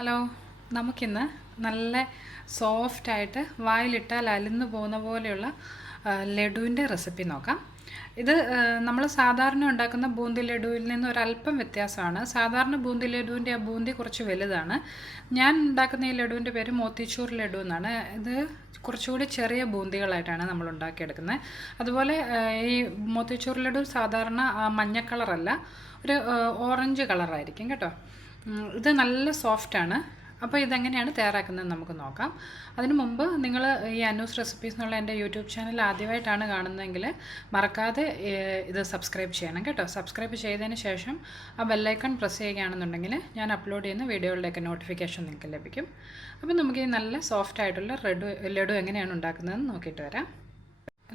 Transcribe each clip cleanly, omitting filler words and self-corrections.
Hello, നമുക്കിന്ന് നല്ല സോഫ്റ്റായിട്ട് വായിലിട്ടാൽ അലിന്ന് പോകുന്ന പോലെയുള്ള ലഡുവിൻ്റെ റെസിപ്പി നോക്കാം. ഇത് നമ്മൾ സാധാരണ ഉണ്ടാക്കുന്ന ബൂന്തി ലഡുവിൽ നിന്ന് ഒരല്പം വ്യത്യാസമാണ്. സാധാരണ ബൂന്തി ലഡുവിൻ്റെ ആ ബൂന്തി കുറച്ച് വലുതാണ്. ഞാൻ ഉണ്ടാക്കുന്ന ഈ ലഡുവിൻ്റെ പേര് മോത്തിച്ചൂർ ലഡു എന്നാണ്. ഇത് കുറച്ചുകൂടി ചെറിയ ബൂന്തികളായിട്ടാണ് നമ്മൾ ഉണ്ടാക്കിയെടുക്കുന്നത്. അതുപോലെ ഈ മോത്തിച്ചൂർ ലഡു സാധാരണ മഞ്ഞ കളറല്ല, ഒരു ഓറഞ്ച് കളറായിരിക്കും കേട്ടോ. ഇത് നല്ല സോഫ്റ്റാണ്. അപ്പോൾ ഇതെങ്ങനെയാണ് തയ്യാറാക്കുന്നത് നമുക്ക് നോക്കാം. അതിനു മുമ്പ് നിങ്ങൾ ഈ അനൂസ് റെസിപ്പീസ് എന്നുള്ള എൻ്റെ യൂട്യൂബ് ചാനൽ ആദ്യമായിട്ടാണ് കാണുന്നതെങ്കിൽ മറക്കാതെ ഇത് സബ്സ്ക്രൈബ് ചെയ്യണം കേട്ടോ. സബ്സ്ക്രൈബ് ചെയ്തതിന് ശേഷം ആ ബെല്ലൈക്കൺ പ്രസ് ചെയ്യുകയാണെന്നുണ്ടെങ്കിൽ ഞാൻ അപ്ലോഡ് ചെയ്യുന്ന വീഡിയോകളുടെയൊക്കെ നോട്ടിഫിക്കേഷൻ നിങ്ങൾക്ക് ലഭിക്കും. അപ്പോൾ നമുക്ക് ഈ നല്ല സോഫ്റ്റ് ആയിട്ടുള്ള ലഡു എങ്ങനെയാണ് ഉണ്ടാക്കുന്നതെന്ന് നോക്കിയിട്ട് വരാം.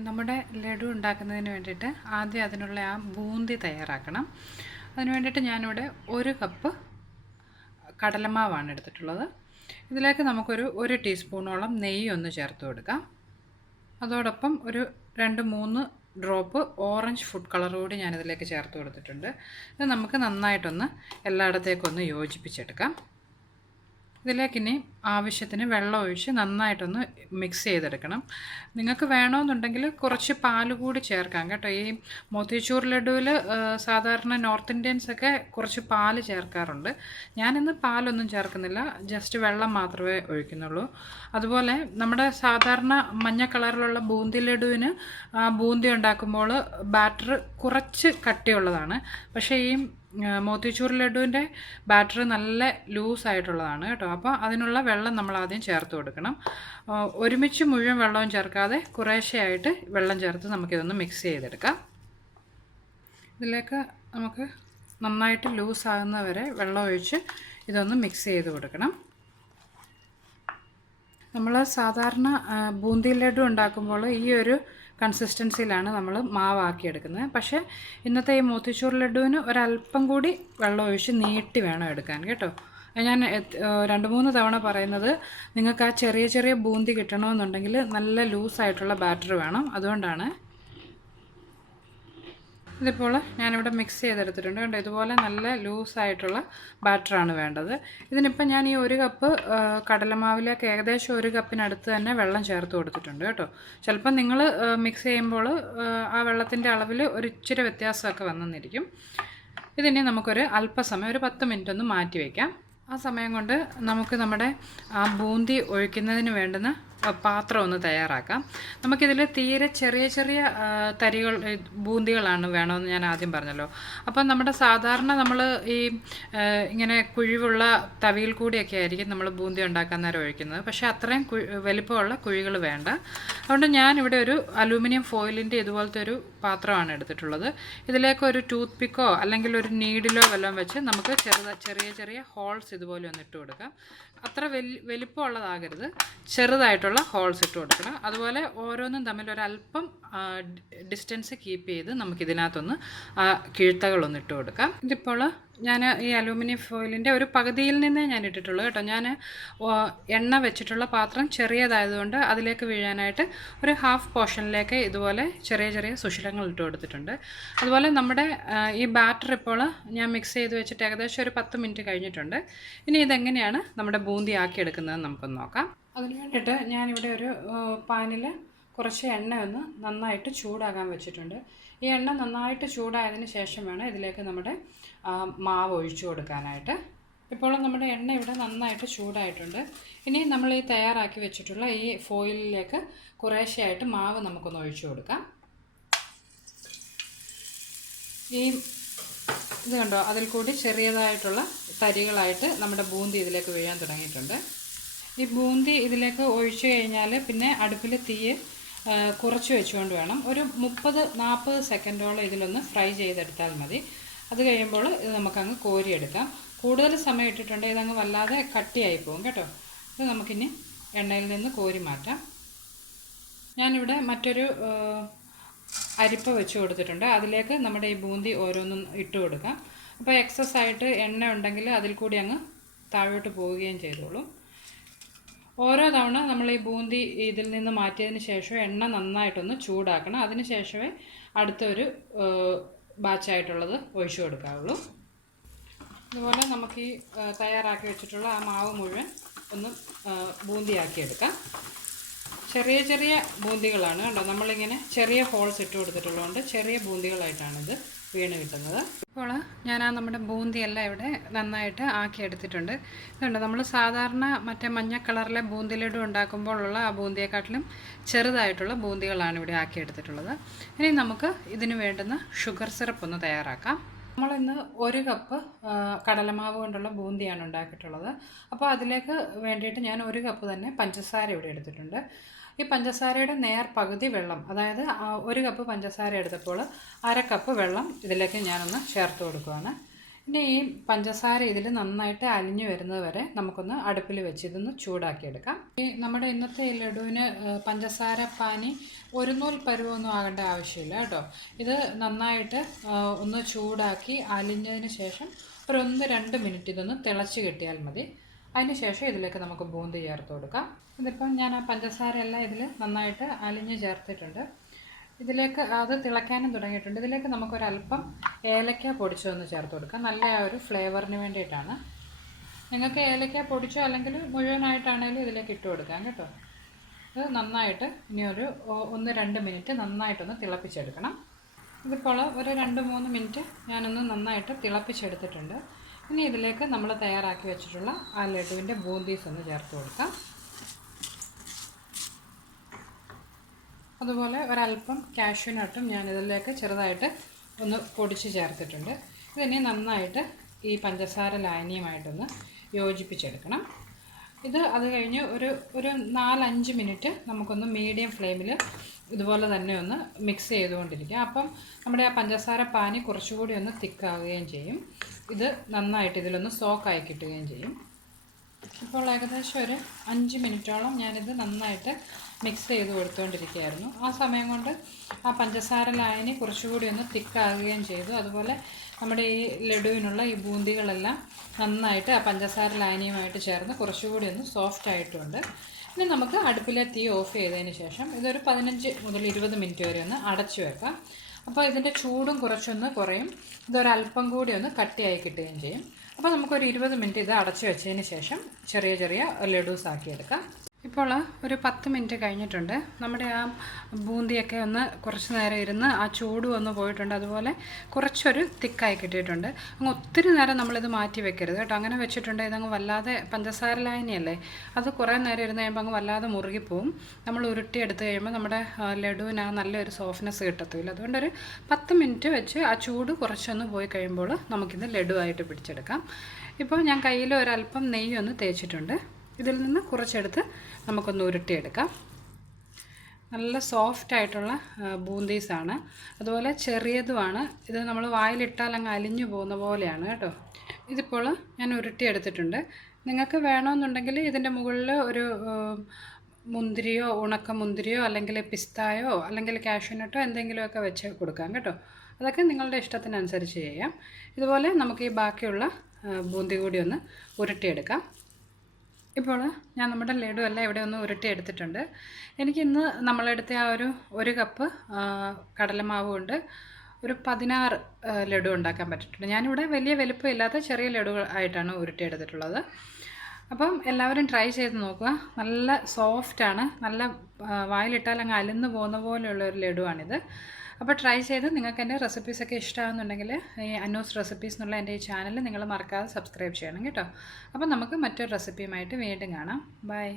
നമ്മുടെ ലഡു ഉണ്ടാക്കുന്നതിന് വേണ്ടിയിട്ട് ആദ്യം അതിനുള്ള ആ ബൂന്തി തയ്യാറാക്കണം. അതിന് വേണ്ടിയിട്ട് ഞാനിവിടെ 1 കപ്പ് കടലമാവാണ് എടുത്തിട്ടുള്ളത്. ഇതിലേക്ക് നമുക്കൊരു 1 ടീസ്പൂണോളം നെയ്യ് ഒന്ന് ചേർത്ത് കൊടുക്കാം. അതോടൊപ്പം ഒരു 2-3 ഡ്രോപ്പ് ഓറഞ്ച് ഫുഡ് കളർ കൂടി ഞാനിതിലേക്ക് ചേർത്ത് കൊടുത്തിട്ടുണ്ട്. ഇത് നമുക്ക് നന്നായിട്ടൊന്ന് എല്ലായിടത്തേക്കൊന്ന് യോജിപ്പിച്ചെടുക്കാം. ഇതിലേക്ക് ഇനി ആവശ്യത്തിന് വെള്ളം ഒഴിച്ച് നന്നായിട്ടൊന്ന് മിക്സ് ചെയ്തെടുക്കണം. നിങ്ങൾക്ക് വേണമെന്നുണ്ടെങ്കിൽ കുറച്ച് പാൽ കൂടി ചേർക്കാം കേട്ടോ. ഈ മോത്തിച്ചൂർ ലഡുവിൽ സാധാരണ നോർത്ത് ഇന്ത്യൻസൊക്കെ കുറച്ച് പാൽ ചേർക്കാറുണ്ട്. ഞാനിന്ന് പാലൊന്നും ചേർക്കുന്നില്ല, ജസ്റ്റ് വെള്ളം മാത്രമേ ഒഴിക്കുന്നുള്ളൂ. അതുപോലെ നമ്മുടെ സാധാരണ മഞ്ഞ കളറിലുള്ള ബൂന്തി ലഡുവിന് ബൂന്തി ഉണ്ടാക്കുമ്പോൾ ബാറ്റർ കുറച്ച് കട്ടിയുള്ളതാണ്. പക്ഷേ ഈ മോത്തിച്ചൂർ ലഡുവിൻ്റെ ബാറ്റർ നല്ല ലൂസായിട്ടുള്ളതാണ് കേട്ടോ. അപ്പോൾ അതിനുള്ള വെള്ളം നമ്മൾ ആദ്യം ചേർത്ത് കൊടുക്കണം. ഒരുമിച്ച് മുഴുവൻ വെള്ളവും ചേർക്കാതെ കുറേശ്ശെയായിട്ട് വെള്ളം ചേർത്ത് നമുക്കിതൊന്ന് മിക്സ് ചെയ്തെടുക്കാം. ഇതിലേക്ക് നമുക്ക് നന്നായിട്ട് ലൂസാകുന്ന വരെ വെള്ളം ഒഴിച്ച് ഇതൊന്ന് മിക്സ് ചെയ്ത് കൊടുക്കണം. നമ്മൾ സാധാരണ ബൂന്തി ലഡു ഉണ്ടാക്കുമ്പോൾ ഈ ഒരു കൺസിസ്റ്റൻസിയിലാണ് നമ്മൾ മാവാക്കിയെടുക്കുന്നത്. പക്ഷേ ഇന്നത്തെ ഈ മോത്തിച്ചൂർ ലഡുവിന് ഒരല്പം കൂടി വെള്ളം ഒഴിച്ച് നീട്ടി വേണം എടുക്കാൻ കേട്ടോ. ഞാൻ 2-3 തവണ പറയുന്നത് നിങ്ങൾക്ക് ആ ചെറിയ ചെറിയ ബൂന്തി കിട്ടണമെന്നുണ്ടെങ്കിൽ നല്ല ലൂസായിട്ടുള്ള ബാറ്റർ വേണം. അതുകൊണ്ടാണ്. ഇതിപ്പോൾ ഞാനിവിടെ മിക്സ് ചെയ്തെടുത്തിട്ടുണ്ട് കണ്ടോ. ഇതുപോലെ നല്ല ലൂസായിട്ടുള്ള ബാറ്ററാണ് വേണ്ടത്. ഇതിനിപ്പോൾ ഞാൻ ഈ 1 കപ്പ് കടലമാവിലേക്ക് ഏകദേശം 1 കപ്പിനടുത്ത് തന്നെ വെള്ളം ചേർത്ത് കൊടുത്തിട്ടുണ്ട് കേട്ടോ. ചിലപ്പോൾ നിങ്ങൾ മിക്സ് ചെയ്യുമ്പോൾ ആ വെള്ളത്തിൻ്റെ അളവിൽ ഒരു ഇച്ചിരി വ്യത്യാസമൊക്കെ വന്നെന്നിരിക്കും. ഇതിനെ നമുക്കൊരു അല്പസമയം ഒരു 10 മിനിറ്റ് ഒന്ന് മാറ്റി വയ്ക്കാം. ആ സമയം കൊണ്ട് നമുക്ക് നമ്മുടെ ആ ബൂന്തി ഒഴിക്കുന്നതിന് വേണ്ടുന്ന പാത്രം ഒന്ന് തയ്യാറാക്കാം. നമുക്കിതിൽ തീരെ ചെറിയ ചെറിയ തരികൾ ബൂന്തികളാണ് വേണമെന്ന് ഞാൻ ആദ്യം പറഞ്ഞല്ലോ. അപ്പം നമ്മുടെ സാധാരണ നമ്മൾ ഈ ഇങ്ങനെ കുഴിവുള്ള തവിയിൽ കൂടിയൊക്കെ ആയിരിക്കും നമ്മൾ ബൂന്തി ഉണ്ടാക്കാൻ നേരം ഒഴിക്കുന്നത്. പക്ഷേ അത്രയും വലിപ്പമുള്ള കുഴികൾ വേണ്ട. അതുകൊണ്ട് ഞാനിവിടെ ഒരു അലൂമിനിയം ഫോയിലിൻ്റെ ഇതുപോലത്തെ ഒരു പാത്രമാണ് എടുത്തിട്ടുള്ളത്. ഇതിലേക്ക് ഒരു ടൂത്ത് പിക്കോ അല്ലെങ്കിൽ ഒരു നീഡിലോ വല്ലതും വെച്ച് നമുക്ക് ചെറിയ ചെറിയ ഹോൾസ് ഇതുപോലെ ഒന്ന് ഇട്ട് കൊടുക്കാം. അത്ര വലിപ്പമുള്ളതാകരുത്, ചെറുതായിട്ടുള്ള ഹോൾസ് ഇട്ട് കൊടുക്കണം. അതുപോലെ ഓരോന്നും തമ്മിൽ ഒരല്പം ഡിസ്റ്റൻസ് കീപ്പ് ചെയ്ത് നമുക്കിതിനകത്തൊന്ന് കിഴുത്തകളൊന്ന് ഇട്ട് കൊടുക്കാം. ഇതിപ്പോൾ ഞാൻ ഈ അലൂമിനിയം ഫോയിലിൻ്റെ ഒരു പകുതിയിൽ നിന്നേ ഞാൻ ഇട്ടിട്ടുള്ളൂ കേട്ടോ. ഞാൻ എണ്ണ വെച്ചിട്ടുള്ള പാത്രം ചെറിയതായതുകൊണ്ട് അതിലേക്ക് വീഴാനായിട്ട് ഒരു ഹാഫ് പോർഷനിലേക്ക് ഇതുപോലെ ചെറിയ ചെറിയ സുഷിരങ്ങൾ ഇട്ട് കൊടുത്തിട്ടുണ്ട്. അതുപോലെ നമ്മുടെ ഈ ബാറ്റർ ഇപ്പോൾ ഞാൻ മിക്സ് ചെയ്ത് വെച്ചിട്ട് ഏകദേശം ഒരു 10 മിനിറ്റ് കഴിഞ്ഞിട്ടുണ്ട്. ഇനി ഇതെങ്ങനെയാണ് നമ്മുടെ ബൂന്തി ആക്കിയെടുക്കുന്നതെന്ന് നമുക്കൊന്ന് നോക്കാം. അതിന് വേണ്ടിയിട്ട് ഞാനിവിടെ ഒരു പാനിൽ കുറച്ച് എണ്ണ ഒന്ന് നന്നായിട്ട് ചൂടാകാൻ വെച്ചിട്ടുണ്ട്. ഈ എണ്ണ നന്നായിട്ട് ചൂടായതിന് ശേഷം വേണം ഇതിലേക്ക് നമ്മുടെ മാവ് ഒഴിച്ചു കൊടുക്കാനായിട്ട്. ഇപ്പോൾ നമ്മുടെ എണ്ണ ഇവിടെ നന്നായിട്ട് ചൂടായിട്ടുണ്ട്. ഇനി നമ്മൾ ഈ തയ്യാറാക്കി വെച്ചിട്ടുള്ള ഈ ഫോയിലിലേക്ക് കുറേശ്ശെയായിട്ട് മാവ് നമുക്കൊന്ന് ഒഴിച്ചു കൊടുക്കാം. ഇത് കണ്ടോ, അതിൽ കൂടി ചെറിയതായിട്ടുള്ള തരികളായിട്ട് നമ്മുടെ ബൂന്തി ഇതിലേക്ക് വീഴാൻ തുടങ്ങിയിട്ടുണ്ട്. ഈ ബൂന്തി ഇതിലേക്ക് ഒഴിച്ചു കഴിഞ്ഞാൽ പിന്നെ അടുപ്പിൽ തീയെ കുറച്ച് വെച്ചുകൊണ്ട് വേണം. ഒരു 30-40 സെക്കൻഡോളം ഇതിലൊന്ന് ഫ്രൈ ചെയ്തെടുത്താൽ മതി. അത് കഴിയുമ്പോൾ ഇത് നമുക്കങ്ങ് കോരിയെടുക്കാം. കൂടുതൽ സമയം ഇട്ടിട്ടുണ്ടെങ്കിൽ ഇതങ്ങ് വല്ലാതെ കട്ടിയായി പോകും കേട്ടോ. ഇത് നമുക്കിനി എണ്ണയിൽ നിന്ന് കോരി മാറ്റാം. ഞാനിവിടെ മറ്റൊരു അരിപ്പ വെച്ച് കൊടുത്തിട്ടുണ്ട്. അതിലേക്ക് നമ്മുടെ ഈ ബൂന്തി ഓരോന്നും ഇട്ട് കൊടുക്കാം. അപ്പോൾ എക്സസ് ആയിട്ട് എണ്ണ ഉണ്ടെങ്കിൽ അതിൽ കൂടി അങ്ങ് താഴോട്ട് പോവുകയും ചെയ്തോളും. ഓരോ തവണ നമ്മൾ ഈ ബൂന്തി ഇതിൽ നിന്ന് മാറ്റിയതിന് ശേഷം എണ്ണ നന്നായിട്ടൊന്ന് ചൂടാക്കണം. അതിന് ശേഷമേ അടുത്തൊരു ബാച്ചായിട്ടുള്ളത് ഒഴിച്ചു കൊടുക്കാവുള്ളൂ. ഇതുപോലെ നമുക്ക് ഈ തയ്യാറാക്കി വെച്ചിട്ടുള്ള ആ മാവ് മുഴുവൻ ഒന്ന് ബൂന്തിയാക്കി എടുക്കാം. ചെറിയ ചെറിയ ബൂന്തികളാണ് കണ്ടോ, നമ്മളിങ്ങനെ ചെറിയ ഹോൾസ് ഇട്ട് കൊടുത്തിട്ടുള്ളതുകൊണ്ട് ചെറിയ ബൂന്തികളായിട്ടാണിത് വീണ് കിട്ടുന്നത്. ഇപ്പോൾ ഞാൻ നമ്മുടെ ബൂന്തിയെല്ലാം ഇവിടെ നന്നായിട്ട് ആക്കിയെടുത്തിട്ടുണ്ട്. ഇതുണ്ട്, നമ്മൾ സാധാരണ മറ്റേ മഞ്ഞ കളറിലെ ബൂന്തി ലഡു ഉണ്ടാക്കുമ്പോഴുള്ള ആ ബൂന്തിയെക്കാട്ടിലും ചെറുതായിട്ടുള്ള ബൂന്തികളാണ് ഇവിടെ ആക്കിയെടുത്തിട്ടുള്ളത്. ഇനി നമുക്ക് ഇതിന് വേണ്ടുന്ന ഷുഗർ സിറപ്പ് ഒന്ന് തയ്യാറാക്കാം. നമ്മളിന്ന് 1 കപ്പ് കടലമാവ് കൊണ്ടുള്ള ബൂന്തിയാണ് ഉണ്ടാക്കിയിട്ടുള്ളത്. അപ്പോൾ അതിലേക്ക് വേണ്ടിയിട്ട് ഞാൻ 1 കപ്പ് തന്നെ പഞ്ചസാര ഇവിടെ എടുത്തിട്ടുണ്ട്. ഈ പഞ്ചസാരയുടെ പകുതി വെള്ളം, അതായത് 1 കപ്പ് പഞ്ചസാര എടുത്തപ്പോൾ 1/2 കപ്പ് വെള്ളം ഇതിലേക്ക് ഞാനൊന്ന് ചേർത്ത് കൊടുക്കുകയാണ്. ഇനി ഈ പഞ്ചസാര ഇതിൽ നന്നായിട്ട് അലിഞ്ഞു വരുന്നത് വരെ നമുക്കൊന്ന് അടുപ്പിൽ വെച്ച് ഇതൊന്ന് ചൂടാക്കിയെടുക്കാം. ഈ നമ്മുടെ ഇന്നത്തെ ഈ ലഡുവിന് പഞ്ചസാര പാനി ഒരു നൂൽ പരുവൊന്നും ആകേണ്ട ആവശ്യമില്ല കേട്ടോ. ഇത് നന്നായിട്ട് ഒന്ന് ചൂടാക്കി അലിഞ്ഞതിന് ശേഷം ഒരു 1-2 മിനിറ്റ് ഇതൊന്ന് തിളച്ച് കിട്ടിയാൽ മതി. അതിന് ശേഷം ഇതിലേക്ക് നമുക്ക് ബൂന്തി ചേർത്ത് കൊടുക്കാം. ഇതിപ്പം ഞാൻ ആ പഞ്ചസാര എല്ലാം ഇതിൽ നന്നായിട്ട് അലിഞ്ഞ് ചേർത്തിട്ടുണ്ട്. ഇതിലേക്ക് അത് തിളയ്ക്കാനും തുടങ്ങിയിട്ടുണ്ട്. ഇതിലേക്ക് നമുക്കൊരല്പം ഏലക്ക പൊടിച്ചതൊന്ന് ചേർത്ത് കൊടുക്കാം. നല്ല ആ ഒരു ഫ്ലേവറിന് വേണ്ടിയിട്ടാണ്. നിങ്ങൾക്ക് ഏലക്ക പൊടിച്ചോ അല്ലെങ്കിൽ മുഴുവനായിട്ടാണെങ്കിലും ഇതിലേക്ക് ഇട്ട് കൊടുക്കാം കേട്ടോ. ഇത് നന്നായിട്ട് ഇനി ഒരു 1-2 മിനിറ്റ് നന്നായിട്ടൊന്ന് തിളപ്പിച്ചെടുക്കണം. ഇതിപ്പോൾ ഒരു 2-3 മിനിറ്റ് ഞാനൊന്ന് നന്നായിട്ട് തിളപ്പിച്ചെടുത്തിട്ടുണ്ട്. ഇനി ഇതിലേക്ക് നമ്മൾ തയ്യാറാക്കി വെച്ചിട്ടുള്ള ആ ലഡുവിൻ്റെ ബൂന്തീസ് ഒന്ന് ചേർത്ത് കൊടുക്കാം. അതുപോലെ ഒരല്പം കാഷ്യൂ നട്ടും ഞാൻ ഇതിലേക്ക് ചെറുതായിട്ട് ഒന്ന് പൊടിച്ച് ചേർത്തിട്ടുണ്ട്. ഇതിനെ നന്നായിട്ട് ഈ പഞ്ചസാര ലായനിയുമായിട്ടൊന്ന് യോജിപ്പിച്ചെടുക്കണം. അത് കഴിഞ്ഞ് ഒരു 4-5 മിനിറ്റ് നമുക്കൊന്ന് മീഡിയം ഫ്ലെയിമിൽ ഇതുപോലെ തന്നെ ഒന്ന് മിക്സ് ചെയ്തുകൊണ്ടിരിക്കുക. അപ്പം നമ്മുടെ ആ പഞ്ചസാര പാനി കുറച്ചുകൂടി ഒന്ന് തിക്കാവുകയും ചെയ്യും. ഇത് നന്നായിട്ട് ഇതിലൊന്ന് സോക്കായി കിട്ടുകയും ചെയ്യും. ഇപ്പോൾ ഏകദേശം ഒരു 5 മിനിറ്റോളം ഞാനിത് നന്നായിട്ട് മിക്സ് ചെയ്ത് കൊടുത്തുകൊണ്ടിരിക്കുകയായിരുന്നു. ആ സമയം കൊണ്ട് ആ പഞ്ചസാര ലായനി കുറച്ചുകൂടി ഒന്ന് തിക്കാവുകയും ചെയ്തു. അതുപോലെ നമ്മുടെ ഈ ലഡുവിനുള്ള ഈ ബൂന്തികളെല്ലാം നന്നായിട്ട് ആ പഞ്ചസാര ലായനിയുമായിട്ട് ചേർന്ന് കുറച്ചുകൂടി ഒന്ന് സോഫ്റ്റ് ആയിട്ടുണ്ട്. ഇനി നമുക്ക് അടുപ്പിലെ തീ ഓഫ് ചെയ്തതിന് ശേഷം ഇതൊരു 15-20 മിനിറ്റ് വരെ ഒന്ന് അടച്ചു വെക്കാം. അപ്പോൾ ഇതിൻ്റെ ചൂടും കുറച്ചൊന്ന് കുറയും. ഇതൊരല്പം കൂടി ഒന്ന് കട്ടിയായി കിട്ടുകയും ചെയ്യും. അപ്പോൾ നമുക്കൊരു 20 മിനിറ്റ് ഇത് അടച്ചു വെച്ചതിന് ശേഷം ചെറിയ ചെറിയ ലഡൂസ് ആക്കിയെടുക്കാം. ഇപ്പോൾ ഒരു 10 മിനിറ്റ് കഴിഞ്ഞിട്ടുണ്ട്. നമ്മുടെ ആ ബൂന്തിയൊക്കെ ഒന്ന് കുറച്ച് നേരം ഇരുന്ന് ആ ചൂടും ഒന്ന് പോയിട്ടുണ്ട്. അതുപോലെ കുറച്ചൊരു തിക്കായി കിട്ടിയിട്ടുണ്ട്. അങ്ങ് ഒത്തിരി നേരം നമ്മളിത് മാറ്റി വെക്കരുത് കേട്ടോ. അങ്ങനെ വെച്ചിട്ടുണ്ട് ഇതങ്ങ് വല്ലാതെ പഞ്ചസാര ലായനിയല്ലേ, അത് കുറേ നേരം ഇരുന്ന് കഴിയുമ്പോൾ അങ്ങ് വല്ലാതെ മുറുകിപ്പോവും. നമ്മൾ ഉരുട്ടി എടുത്ത് കഴിയുമ്പോൾ നമ്മുടെ ലഡുവിന് നല്ലൊരു സോഫ്റ്റ്നെസ് കിട്ടത്തില്ല. അതുകൊണ്ടൊരു 10 മിനിറ്റ് വെച്ച് ആ ചൂട് കുറച്ചൊന്ന് പോയി കഴിയുമ്പോൾ നമുക്കിത് ലഡുവായിട്ട് പിടിച്ചെടുക്കാം. ഇപ്പോൾ ഞാൻ കയ്യിൽ ഒരല്പം നെയ്യൊന്ന് തേച്ചിട്ടുണ്ട്. ഇതിൽ നിന്ന് കുറച്ചെടുത്ത് നമുക്കൊന്ന് ഉരുട്ടിയെടുക്കാം. നല്ല സോഫ്റ്റായിട്ടുള്ള ബൂന്തീസാണ്, അതുപോലെ ചെറിയതുമാണ്. ഇത് നമ്മൾ വായിലിട്ടാൽ അങ്ങ് അലിഞ്ഞു പോകുന്ന പോലെയാണ് കേട്ടോ. ഇതിപ്പോൾ ഞാൻ ഉരുട്ടിയെടുത്തിട്ടുണ്ട്. നിങ്ങൾക്ക് വേണമെന്നുണ്ടെങ്കിൽ ഇതിൻ്റെ മുകളിൽ ഒരു മുന്തിരിയോ ഉണക്ക മുന്തിരിയോ അല്ലെങ്കിൽ പിസ്തായോ അല്ലെങ്കിൽ കാഷ്യൂ നട്ടോ എന്തെങ്കിലുമൊക്കെ വെച്ച് കൊടുക്കാം കേട്ടോ. അതൊക്കെ നിങ്ങളുടെ ഇഷ്ടത്തിനനുസരിച്ച് ചെയ്യാം. ഇതുപോലെ നമുക്ക് ഈ ബാക്കിയുള്ള ബൂന്തി കൂടി ഒന്ന് ഉരുട്ടിയെടുക്കാം. ഇപ്പോൾ ഞാൻ നമ്മുടെ ലഡു എല്ലാം ഇവിടെ ഒന്ന് ഉരുട്ടിയെടുത്തിട്ടുണ്ട്. എനിക്കിന്ന് നമ്മളെടുത്ത ആ ഒരു കപ്പ് കടലമാവ് കൊണ്ട് ഒരു 16 ലഡു ഉണ്ടാക്കാൻ പറ്റിയിട്ടുണ്ട്. ഞാനിവിടെ വലിയ വലുപ്പമില്ലാത്ത ചെറിയ ലഡുകൾ ആയിട്ടാണ് ഉരുട്ടിയെടുത്തിട്ടുള്ളത്. അപ്പം എല്ലാവരും ട്രൈ ചെയ്ത് നോക്കുക. നല്ല സോഫ്റ്റാണ്, നല്ല വായിലിട്ടാൽ അങ്ങ് അലിന്ന് പോകുന്ന പോലെയുള്ള ഒരു ലഡുവാണിത്. അപ്പോൾ ട്രൈ ചെയ്ത് നിങ്ങൾക്ക് എൻ്റെ റെസിപ്പീസൊക്കെ ഇഷ്ടമാകുന്നുണ്ടെങ്കിൽ ഈ അന്നൂസ് റെസിപ്പീസ് എന്നുള്ള എൻ്റെ ഈ ചാനൽ നിങ്ങൾ മറക്കാതെ സബ്സ്ക്രൈബ് ചെയ്യണം കേട്ടോ. അപ്പോൾ നമുക്ക് മറ്റൊരു റെസിപ്പിയുമായിട്ട് വീണ്ടും കാണാം. ബൈ.